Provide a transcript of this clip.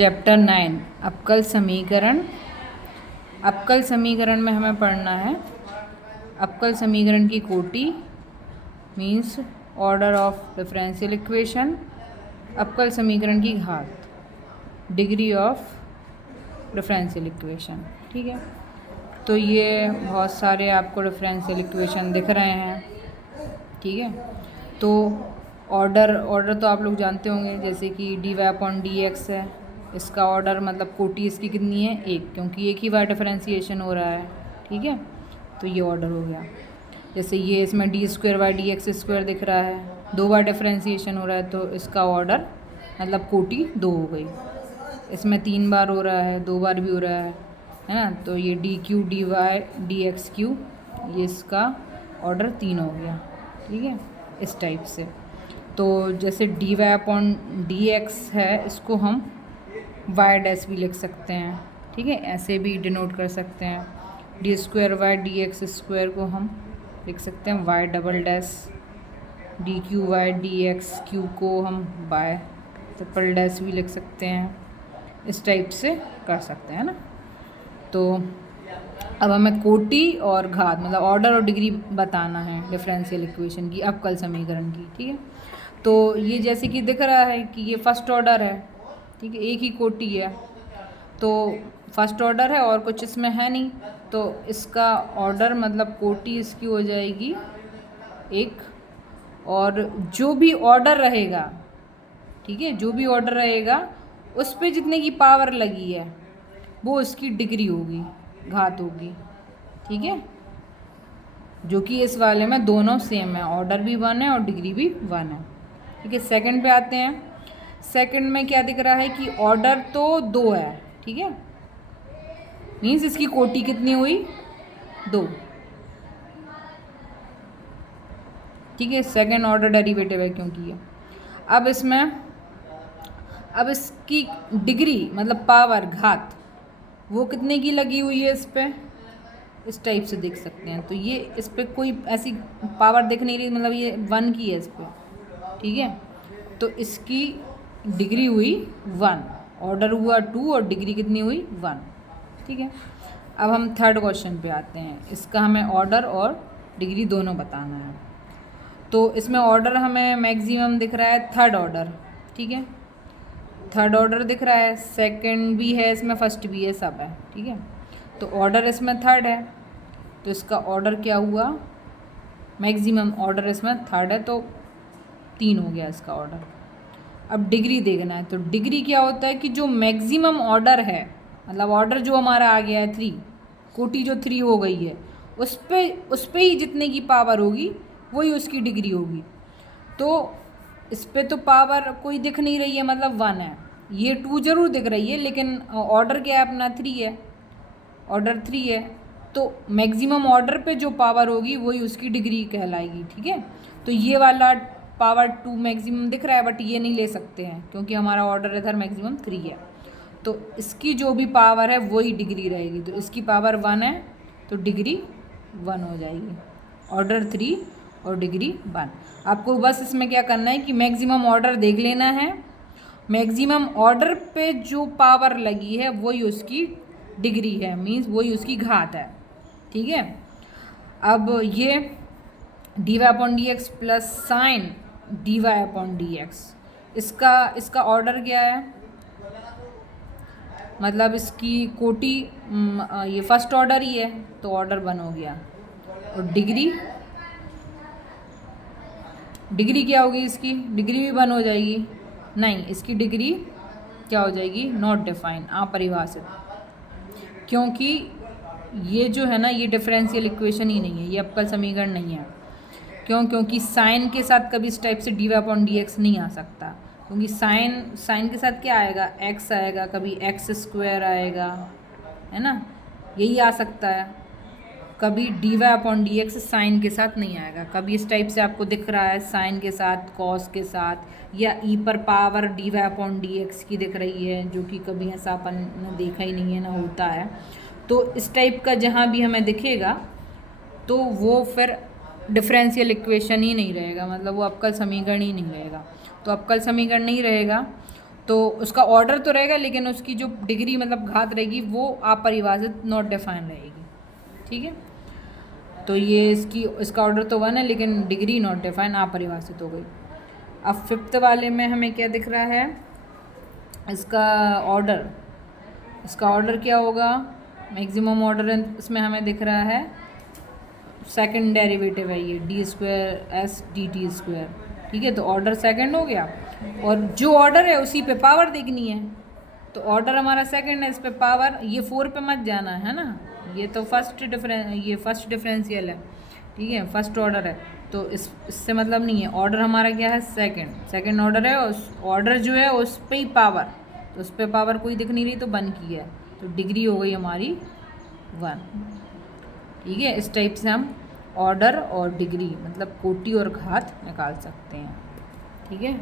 Chapter 9 अवकल समीकरण। अवकल समीकरण में हमें पढ़ना है अवकल समीकरण की कोटि means order of differential equation, अवकल समीकरण की घात डिग्री ऑफ डिफरेंशियल इक्वेशन। ठीक है, तो ये बहुत सारे आपको डिफरेंशियल इक्वेशन दिख रहे हैं। ठीक है, तो ऑर्डर तो आप लोग जानते होंगे, जैसे कि dy/dx है, इसका ऑर्डर मतलब कोटि इसकी कितनी है, एक, क्योंकि एक ही बार डिफरेंशिएशन हो रहा है। ठीक है, तो ये ऑर्डर हो गया। जैसे ये इसमें d²/dx² दिख रहा है, दो बार डिफरेंशिएशन हो रहा है, तो इसका ऑर्डर मतलब कोटि 2 हो गई। इसमें 3 बार हो रहा है, 2 बार भी हो रहा है ना, तो ये dq/dy/dx3 ये इसका ऑर्डर 3 हो गया। ठीक है, इस टाइप से। तो जैसे dy/dx है, इसको हम y' भी लिख सकते हैं। ठीक है, ऐसे भी डिनोट कर सकते हैं। d²/dx² को हम लिख सकते हैं y', dq/dx3 को हम y' भी लिख सकते हैं। इस टाइप से कर सकते हैं ना। तो अब हमें कोटि और घात मतलब ऑर्डर और डिग्री बताना है डिफरेंशियल इक्वेशन की, अवकल समीकरण की। ठीक है, तो ये जैसे कि दिख रहा है कि ये फर्स्ट ऑर्डर है। ठीक है, एक ही कोटि है, तो फर्स्ट ऑर्डर है और कुछ इसमें है नहीं, तो इसका ऑर्डर मतलब कोटि इसकी हो जाएगी एक, और जो भी ऑर्डर रहेगा, ठीक है, जो भी ऑर्डर रहेगा उस पे जितने की पावर लगी है वो इसकी डिग्री होगी, घात होगी। ठीक है, जो कि इस वाले में दोनों सेम है, ऑर्डर भी 1 है और डिग्री भी 1 है। ठीक है, सेकंड पे आते हैं। सेकंड में क्या दिख रहा है कि ऑर्डर तो 2 है। ठीक है, मीन्स इसकी कोटि कितनी हुई, 2। ठीक है, सेकंड ऑर्डर डेरिवेटिव है क्योंकि ये अब इसकी डिग्री मतलब पावर, घात, वो कितने की लगी हुई है इस पर, इस टाइप से देख सकते हैं। तो ये इस पर कोई ऐसी पावर दिख नहीं रही, मतलब ये 1 की है इस पर। ठीक है, तो इसकी डिग्री हुई 1, ऑर्डर हुआ 2 और डिग्री कितनी हुई 1। ठीक है, अब हम थर्ड क्वेश्चन पे आते हैं। इसका हमें ऑर्डर और डिग्री दोनों बताना है। तो इसमें ऑर्डर हमें मैक्सिमम दिख रहा है थर्ड ऑर्डर। ठीक है, थर्ड ऑर्डर दिख रहा है, सेकंड भी है इसमें, फर्स्ट भी है, सब है। ठीक है, तो ऑर्डर इसमें थर्ड है, तो इसका ऑर्डर क्या हुआ, मैक्सिमम ऑर्डर इसमें थर्ड है, तो 3 हो गया इसका ऑर्डर। अब डिग्री देखना है, तो डिग्री क्या होता है कि जो मैक्सिमम ऑर्डर है, मतलब ऑर्डर जो हमारा आ गया है 3, कोटि जो 3 हो गई है, उस पे ही जितने की पावर होगी वही उसकी डिग्री होगी। तो इस पे तो पावर कोई दिख नहीं रही है, मतलब 1 है। ये 2 जरूर दिख रही है, लेकिन ऑर्डर क्या है अपना, 3 है, ऑर्डर 3 है, तो मैक्सिमम ऑर्डर पे जो पावर होगी वही उसकी डिग्री कहलाएगी। ठीक है, तो ये वाला पावर 2 मैक्सिमम दिख रहा है, बट ये नहीं ले सकते हैं क्योंकि हमारा ऑर्डर इधर मैक्सिमम 3 है, तो इसकी जो भी पावर है वही डिग्री रहेगी। तो इसकी पावर 1 है, तो डिग्री 1 हो जाएगी, ऑर्डर 3 और डिग्री 1। आपको बस इसमें क्या करना है कि मैक्सिमम ऑर्डर देख लेना है, मैक्सिमम ऑर्डर पे जो पावर लगी है वही उसकी डिग्री है, मीन्स वही उसकी घात है। ठीक है, अब ये dy/dx प्लस साइन dy/dx, इसका ऑर्डर क्या है, मतलब इसकी कोटि ये फर्स्ट ऑर्डर ही है, तो ऑर्डर 1 हो गया। और डिग्री क्या होगी, इसकी डिग्री भी 1 हो जाएगी। नहीं, इसकी डिग्री क्या हो जाएगी, नॉट डिफाइन, अपरिभाषित, क्योंकि ये जो है ना, ये डिफरेंशियल इक्वेशन ही नहीं है, ये अवकल समीकरण नहीं है। क्योंकि साइन के साथ कभी इस टाइप से dy/dx नहीं आ सकता, क्योंकि साइन के साथ क्या आएगा, x आएगा, कभी x² आएगा, है ना, यही आ सकता है। कभी dy/dx साइन के साथ नहीं आएगा। कभी इस टाइप से आपको दिख रहा है साइन के साथ, कॉस के साथ, या ई पर पावर dy/dx की दिख रही है, जो कि कभी ऐसा अपन ने देखा ही नहीं है ना होता है। तो इस टाइप का जहाँ भी हमें दिखेगा तो वो फिर डिफरेंशियल इक्वेशन ही नहीं रहेगा, मतलब वो अवकल समीकरण ही नहीं रहेगा। तो अवकल समीकरण नहीं रहेगा तो उसका ऑर्डर तो रहेगा, लेकिन उसकी जो डिग्री मतलब घात रहेगी वो अपरिभाषित, नॉट डिफाइन रहेगी। ठीक है, तो ये इसका ऑर्डर तो 1 है, लेकिन डिग्री नॉट डिफाइन, अपरिभाषित हो गई। अब 5th वाले में हमें क्या दिख रहा है, इसका ऑर्डर क्या होगा, मैक्सिमम ऑर्डर इसमें हमें दिख रहा है सेकंड डेरिवेटिव है ये d²s/dt²। ठीक है, तो ऑर्डर सेकंड हो गया, और जो ऑर्डर है उसी पे पावर देखनी है। तो ऑर्डर हमारा सेकंड है, इस पे पावर, ये 4 पे मत जाना है ना, ये तो फर्स्ट डिफरेंशियल है। ठीक है, फर्स्ट ऑर्डर है, तो इससे मतलब नहीं है। ऑर्डर हमारा क्या है, सेकंड ऑर्डर है, और ऑर्डर जो है उस पर ही पावर, तो उस पर पावर कोई दिख नहीं रही, तो 1 की है, तो डिग्री हो गई हमारी 1। ठीक है, इस टाइप से हम ऑर्डर और डिग्री मतलब कोटि और घात निकाल सकते हैं। ठीक है।